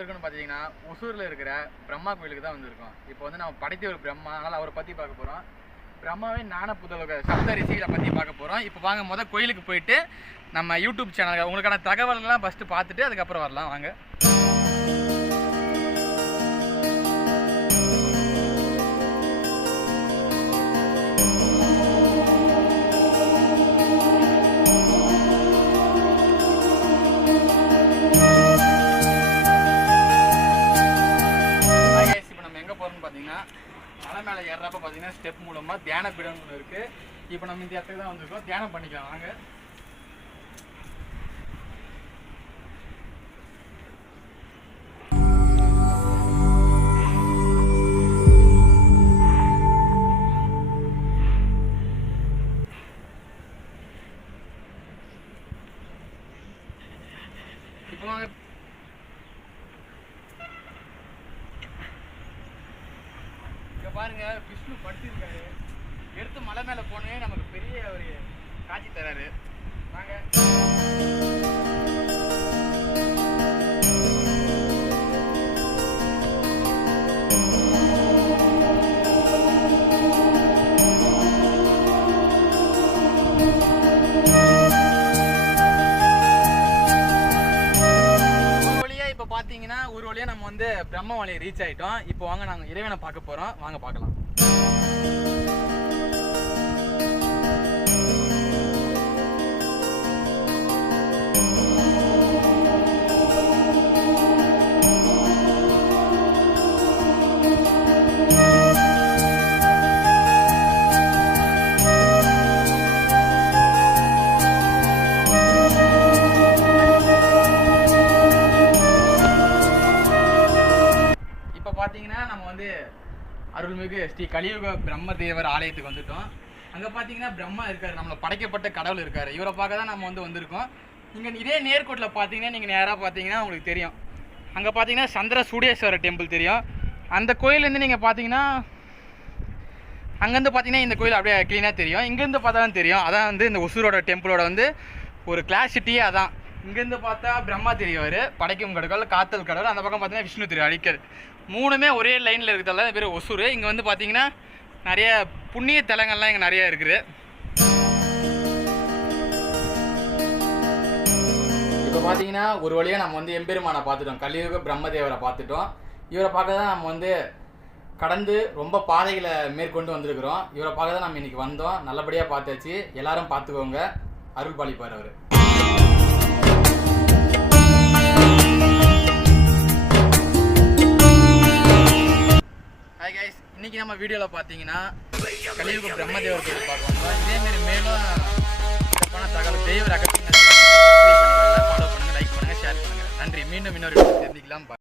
வந்திருக்கோம்னு பார்த்தீங்கன்னா ஒசூரில் இருக்கிற பிரம்மா கோயிலுக்கு தான் வந்திருக்கோம். இப்போ வந்து நம்ம படைத்த ஒரு பிரம்மா, அதனால் அவரை பற்றி பார்க்க போகிறோம். பிரம்மாவே ஞான புதல்வ சப்த ரிஷிகளை பற்றி பார்க்க போகிறோம். இப்போ வாங்க கோயிலுக்கு போயிட்டு நம்ம யூடியூப் சேனல் உங்களுக்கான தகவல்கள்லாம் ஃபஸ்ட்டு பார்த்துட்டு அதுக்கப்புறம் வரலாம் வாங்க. மலை மேலே ஏறப்ப பார்த்தீங்கன்னா ஸ்டெப் மூலமாக தியான பீடம் ஒன்று இருக்குது. இப்போ நம்ம இந்த இடத்துக்கு தான் வந்திருக்கோம். தியானம் பண்ணிக்கலாம் வாங்க. இப்போ வாங்க. பாருங்க, விஷ்ணு படுத்திருக்காரு. எடுத்து மலை மேல போனே நமக்கு பெரிய ஒரு காட்சி தராரு. வாங்க. பாத்தீங்கன்னா ஒரு வழியா நம்ம வந்து பிரம்மமலையை ரீச் ஆயிட்டோம். இப்போ வாங்க நாங்க இறைவனை பார்க்க போறோம். வாங்க பார்க்கலாம். பார்த்தீங்கன்னா நம்ம வந்து அருள்மிகு ஸ்ரீ கலியுக பிரம்மதேவர் ஆலயத்துக்கு வந்துட்டோம். அங்கே பார்த்தீங்கன்னா பிரம்மா இருக்காரு, நம்மளை படைக்கப்பட்ட கடவுள் இருக்காரு. இவரை பார்க்க தான் நம்ம வந்து வந்திருக்கோம். நீங்கள் இதே நேர்கோட்டில் பார்த்தீங்கன்னா நீங்கள் நேராக பார்த்தீங்கன்னா உங்களுக்கு தெரியும். அங்கே பார்த்தீங்கன்னா சந்திர சூடேஸ்வரர் டெம்பிள் தெரியும். அந்த கோயிலேருந்து நீங்கள் பார்த்தீங்கன்னா அங்கேருந்து பார்த்தீங்கன்னா இந்த கோயில் அப்படியே க்ளீனாக தெரியும். இங்கேருந்து பார்த்தா தான் தெரியும். அதான் வந்து இந்த ஒசூரோட டெம்பிளோட வந்து ஒரு கிளாசிட்டியே அதான். இங்கேருந்து பார்த்தா பிரம்மா தெரியவர், படைக்கும் கடவுள், காத்தல் கடவுள். அந்த பக்கம் பார்த்தீங்கன்னா விஷ்ணு தெரியும், அழிக்கிறது. மூணுமே ஒரே லைனில் இருக்கிறதால பேர் ஒசூர். இங்கே வந்து பார்த்தீங்கன்னா நிறைய புண்ணிய தலங்கள்லாம் இங்கே நிறைய இருக்குது. இப்போ பார்த்தீங்கன்னா ஒரு வழியாக நம்ம வந்து எம்பெருமானை பார்த்துட்டோம், கலியுக பிரம்மதேவரை பார்த்துட்டோம். இவரை பார்க்க தான் நம்ம வந்து கடந்து ரொம்ப பாதைகளை மேற்கொண்டு வந்திருக்கிறோம். இவரை பார்க்க தான் நம்ம இன்றைக்கி வந்தோம். நல்லபடியாக பார்த்தாச்சு. எல்லாரும் பார்த்துக்கோங்க. அருள் பாலிப்பார் அவர். இன்னைக்கு நம்ம வீடியோவில் பார்த்தீங்கன்னா கலியுக பிரம்மதேவர் கோயில் பார்க்கலாம். இதேமாரி மேலும்